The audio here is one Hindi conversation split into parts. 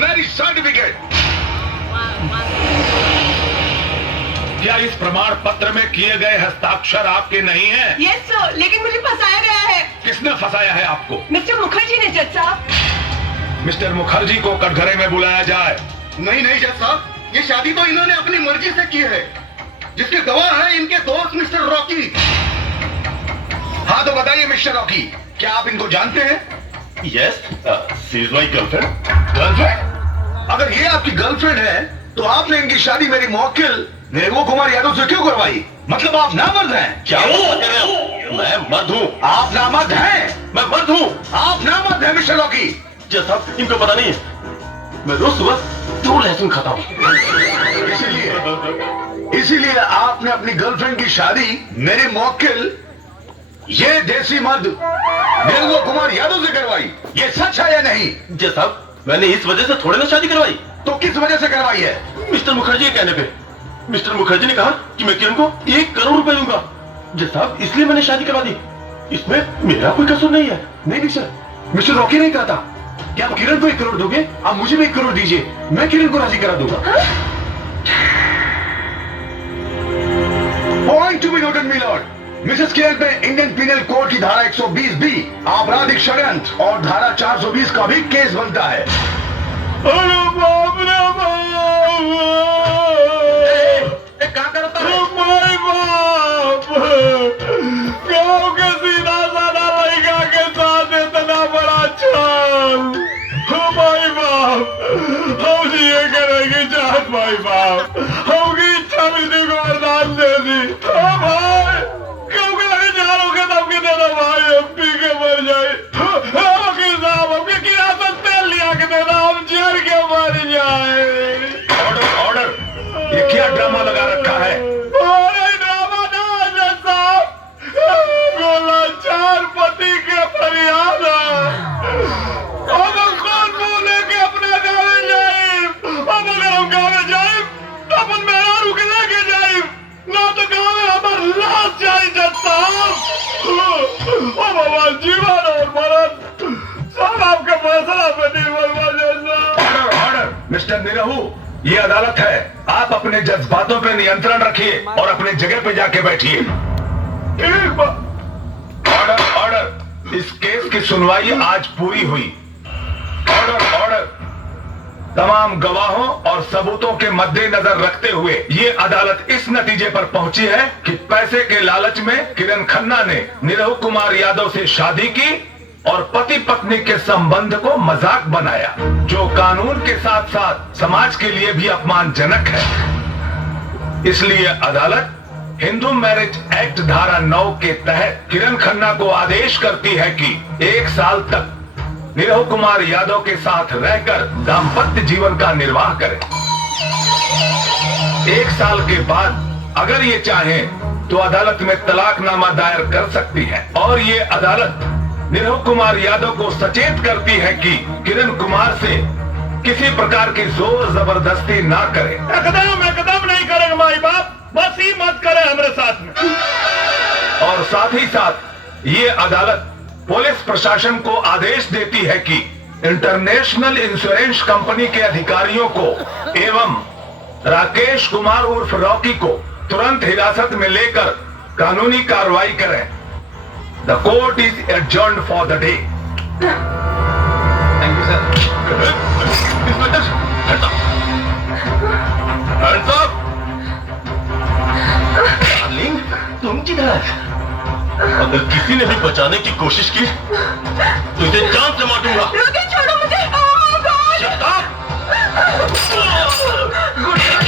Marriage certificate. क्या इस प्रमाण पत्र में किए गए हस्ताक्षर आपके नहीं हैं? यस सर, लेकिन मुझे फंसाया गया है। किसने फंसाया है आपको? मिस्टर मुखर्जी ने जज साहब। मिस्टर मुखर्जी को कटघरे में बुलाया जाए। नहीं नहीं जज साहब, ये शादी तो इन्होंने अपनी मर्जी से की है, जिसके गवाह है इनके दोस्त मिस्टर रॉकी। हाँ तो बताइए मिस्टर रॉकी, क्या आप इनको जानते हैं? Yes, she is my girlfriend. Girlfriend? अगर ये आपकी गर्लफ्रेंड है तो आपने इनकी शादी मेरी मौकिल निर्मल कुमार यादव से क्यों करवाई? मतलब आप नामर्द हैं? क्या बात कर रहे हो? मैं मर्द हूँ। आप नामर्द हैं? मैं मर्द हूँ। आप नामर्द हैं मिस्टर रॉकी। जज साहब, इनको पता नहीं है, मैं रोज सुबह 2 लहसुन खाता हूँ। इसीलिए आपने अपनी गर्लफ्रेंड की शादी मेरे मौकिल ये देसी मर्द निर्मल कुमार यादव से करवाई। ये सच है या नहीं? जज साहब, मैंने इस वजह से थोड़ी ना शादी करवाई। तो किस वजह से करवाई है? मिस्टर मुखर्जी के कहने पे। मिस्टर मुखर्जी ने कहा कि मैं किरण को 1 करोड़ रुपए दूंगा। जज साहब, इसलिए मैंने शादी करवा दी। इसमें मेरा कोई कसूर नहीं है। नहीं सर, मिस्टर रॉकी ने कहा था कि आप किरण को 1 करोड़ दोगे, आप मुझे भी 1 करोड़ दीजिए, मैं किरण को राजी करा दूंगा। Point to be noted my lord, Mrs Kiran पे इंडियन पिनल कोड की धारा 120 बी आपराधिक षड्यंत्र और धारा 420 का भी केस बनता है। अरे बाप रे बाप! क्या करता है? माय बाप! गाँव के सीधा साधा लड़का के साथ इतना बड़ा छल! माय बाप! हम ये करेंगे चाहत माय बाप! हमकी इच्छा मृत्यु को वरदान दे दी। भाई क्यों के लगे जारों के दम के दे दो भाई, हम पी के मर जाए। वकील साहब, हमके किरासन तेल लिया के दे दो, हम जल के मर जाए। ऑर्डर ऑर्डर, ये क्या ड्रामा लगा रखा है? अरे ड्रामा ना जज साहब, गोला 4 पति के फरियाद अब हम कौन मुंह लेके अपने गाँव जाए? अब अगर हम गाँव जाए तो अपन मेरा रुक लेके जाए, ना तो गाँव में हमार लाश जाए जज साहब। ओ बाबा, जीवन और मरण सब आपके फैसला पे निर्भर है जज साहब। ऑर्डर ऑर्डर, मिस्टर निरहू, ये अदालत है, आप अपने जज्बातों पे नियंत्रण रखिए और अपने जगह पे जाके बैठिए। ठीक बा। ऑर्डर ऑर्डर, इस केस की सुनवाई आज पूरी हुई। ऑर्डर ऑर्डर, तमाम गवाहों और सबूतों के मद्देनजर रखते हुए ये अदालत इस नतीजे पर पहुंची है कि पैसे के लालच में किरण खन्ना ने निरहू कुमार यादव से शादी की और पति पत्नी के संबंध को मजाक बनाया, जो कानून के साथ साथ समाज के लिए भी अपमानजनक है। इसलिए अदालत हिंदू मैरिज एक्ट धारा 9 के तहत किरण खन्ना को आदेश करती है कि 1 साल तक निरहू कुमार यादव के साथ रहकर दाम्पत्य जीवन का निर्वाह करें। 1 साल के बाद अगर ये चाहें तो अदालत में तलाकनामा दायर कर सकती है और ये अदालत निरहू कुमार यादव को सचेत करती है कि किरण कुमार से किसी प्रकार की जोर जबरदस्ती ना करे। एकदम नहीं करेंगे माई बाप, बस ही मत करे हमारे साथ में। और साथ ही साथ ये अदालत पुलिस प्रशासन को आदेश देती है कि इंटरनेशनल इंश्योरेंस कंपनी के अधिकारियों को एवं राकेश कुमार उर्फ रॉकी को तुरंत हिरासत में लेकर कानूनी कार्रवाई करें। The court is adjourned for the day. Thank you sir. Darling, तुम किधर? अगर किसी ने भी बचाने की कोशिश की तो इसे जान से मारूंगा। रोकी, छोड़ो मुझे। Oh God! Shut up! Good shot,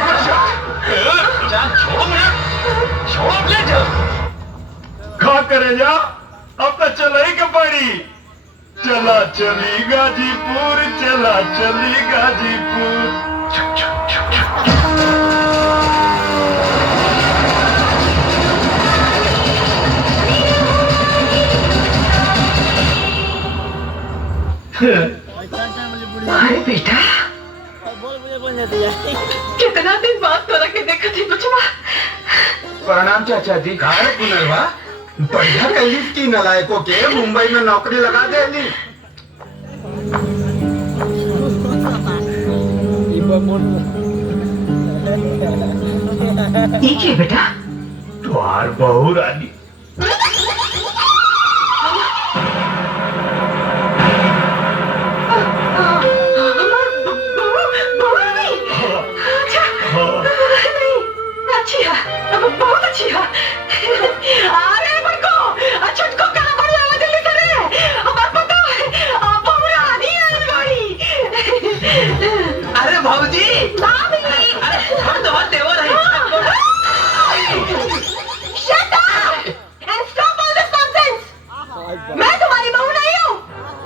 good shot. जान छोड़ो मुझे, छोड़ो ले जा। खा करे जा, अब तो चला ही कपड़ी। चला चली गाजीपुर, चला चली गाजीपुर। अरे बेटा, कितना दिन बाद तोरा के देखा थी बचवा। प्रणाम चाचा जी। कहाँ है पुनर्वा? बढ़िया कही की नलायकों के मुंबई में नौकरी लगा दे ली। देखिए बेटा, तुम्हार बहू रानी। अच्छी है, बहुत अच्छी है। अरे बड़को, छुटको कहाँ पड़ जावा जल्दी करे। हमार पता है, आप पूरा आधी है गाड़ी। अरे भाऊजी, अरे हम तो बहुत देवर हैं। Shut up and stop all this nonsense. मैं तुम्हारी बहू नहीं हूँ।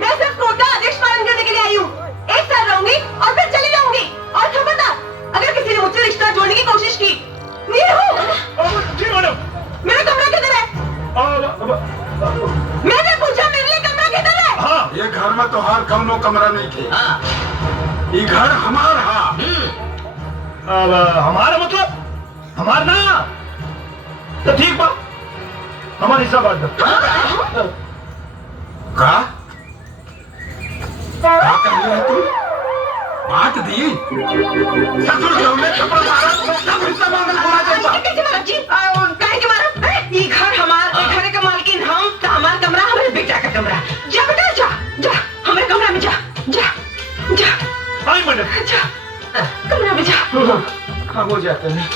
मैं सिर्फ कोर्ट का आदेश पालन करने के लिए आई हूँ। 1 साल रहूंगी और फिर चली जाऊंगी। और खबरदार, अगर किसी ने मुझसे रिश्ता जोड़ने की कोशिश की, जी मैडम। मेरा कमरा किधर है? मैंने पूछा मेरे लिए कमरा किधर है? हाँ, ये घर में तो हर कौनो कमरा नहीं थे। हाँ। ये घर हमार हा। अब हमारा मतलब हमार ना तो ठीक बा, हमारी हिस्सा बात दो। का कर लिया तू? बात दी ससुर जो में थप्पड़ मारा सब हिस्सा मांगल होना चाहिए। कैसे मारा जी? काहे के मारा? ये घर हमारा, घर का मालकिन हम, तो हमारा कमरा हमारे बेटा का कमरा। जा बेटा जा, जा हमारे कमरा में जा, जा, जा। आई मैडम। जा, कमरा में जा। हम हो जाते हैं।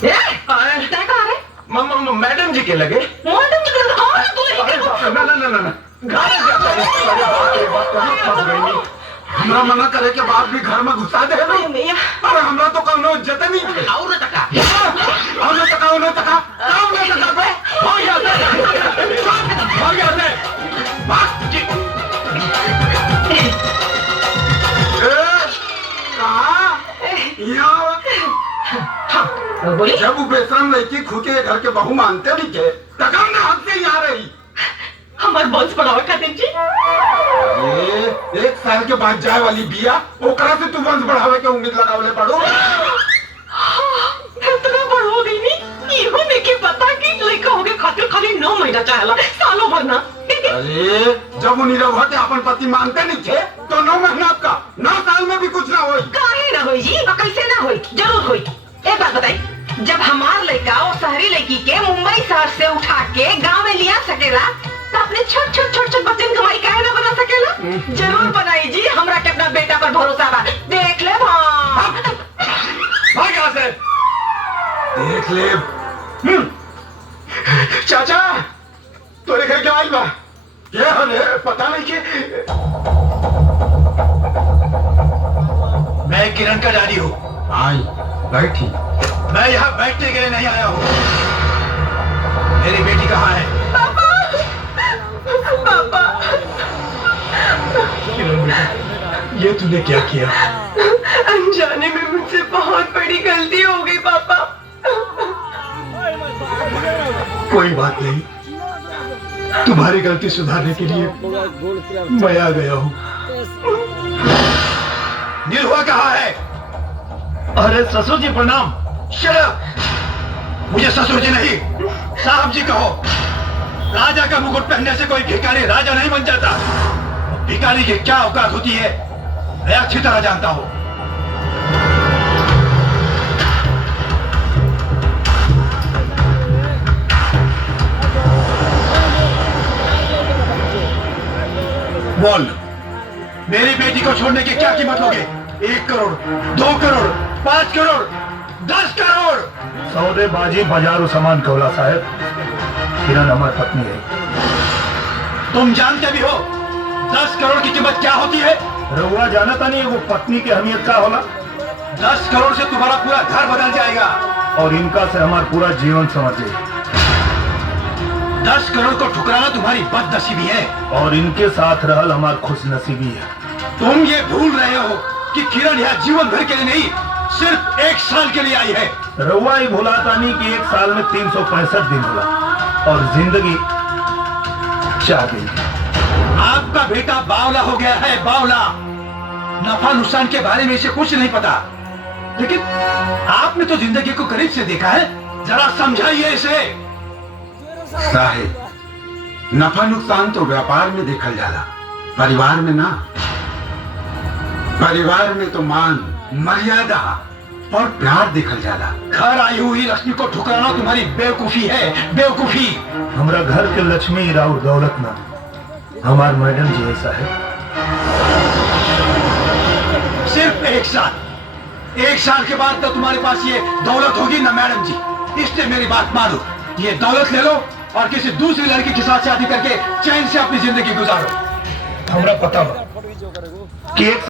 क्या कहा रे? मैडम जी के लगे। मॉडर्न जी कर और तू अरे बाप रे, ना घर जाता है। अरे बाप रे बाप, कहाँ फंस गई नी? हमरा मना करे के बाद भी घर में घुसा दे लो। भैया अरे हमरा तो कौनो इज्जत नहीं है। और न तका। और न तका काम न तका बे हो गया से बस जी। कहाँ यहाँ बोली जब वो बेशरम लड़की खुद के घर के बहू मानते नहीं के तकम ने हद से यहाँ रही। हमारे बॉन्स बढ़ावा खातिर जी। अरे 1 साल के बाद जाए वाली बिया ओकरा से तू वंश बढ़ावे के उम्मीद लगावले पड़ो। इतना बड़ हो गई नी, इहो नहीं पता कि लड़का होगे खातिर खाली 9 महीना चाहेला, सालों भर ना। अरे जब वो नीरव के अपन पति मानते नहीं थे तो 9 महीना का 9 साल में भी कुछ ना होई। काहे ना होई जी? कैसे ना होई? जरूर होई। एक बात बताई, जब हमार लड़का और शहरी लड़की के मुंबई शहर से उठा के गांव में लिया सकेला, तो अपने छोट बच्चन कमाई काहे ना बना सकेला? जरूर बनाई जी, हमरा के अपना बेटा पर भरोसा बा। देख ले भाग यहाँ से। देख ले। चाचा तोरे घर क्या आई बा? क्या हले पता नहीं के। मैं किरण का डैडी हूँ। आई बैठी। मैं यहाँ बैठने के लिए नहीं आया हूँ। मेरी बेटी कहाँ है? पापा, किरण बेटा, ये तूने क्या किया? अनजाने में मुझसे बहुत बड़ी गलती हो गई पापा। कोई बात नहीं, तुम्हारी गलती सुधारने के लिए मैं आ गया हूँ। निरुआ कहाँ है? अरे ससुर जी प्रणाम। Shut up! मुझे ससुर जी नहीं साहब जी कहो। राजा का मुकुट पहनने से कोई भिखारी राजा नहीं बन जाता। भिखारी की क्या औकात होती है मैं अच्छी तरह जानता हूँ। बोल, मेरी बेटी को छोड़ने की क्या कीमत लोगे? 1 करोड़, 2 करोड़, 5 करोड़, 10 करोड़? सौदेबाजी बाजारू सामान कौला साहब। किरण हमारी पत्नी है। तुम जानते भी हो 10 करोड़ की कीमत क्या होती है? रहुआ जानता नहीं है वो पत्नी की अहमियत क्या होला? 10 करोड़ से तुम्हारा पूरा घर बदल जाएगा और इनका से हमारा पूरा जीवन समझे। 10 करोड़ को ठुकराना तुम्हारी बदनसीबी है और इनके साथ रहल हमारी खुशनसीबी है। तुम ये भूल रहे हो कि किरण यहाँ जीवन भर के लिए नहीं, सिर्फ 1 साल के लिए आई है। रहुआ ही भुलाता नहीं कि 1 साल में 365 दिन होला और जिंदगी 4 दिन। आपका बेटा बावला हो गया है, बावला। नफा नुकसान के बारे में इसे कुछ नहीं पता, लेकिन आपने तो जिंदगी को करीब से देखा है। जरा समझाइए इसे। साहेब, नफा नुकसान तो व्यापार में देखल जाला, परिवार में ना। परिवार में तो मान मर्यादा और प्यार देखल जाला। घर आई हुई लक्ष्मी को ठुकराना तुम्हारी बेवकूफी है, बेवकूफी। हमरा घर के लक्ष्मी राउर दौलत ना, हमार मैडम जी ऐसा है। सिर्फ 1 साल के बाद तो तुम्हारे पास ये दौलत होगी ना मैडम जी। इसलिए मेरी बात मानो, ये दौलत ले लो और किसी दूसरी लड़की के साथ शादी करके चैन से अपनी जिंदगी गुजारो। हमरा पता बा कि एक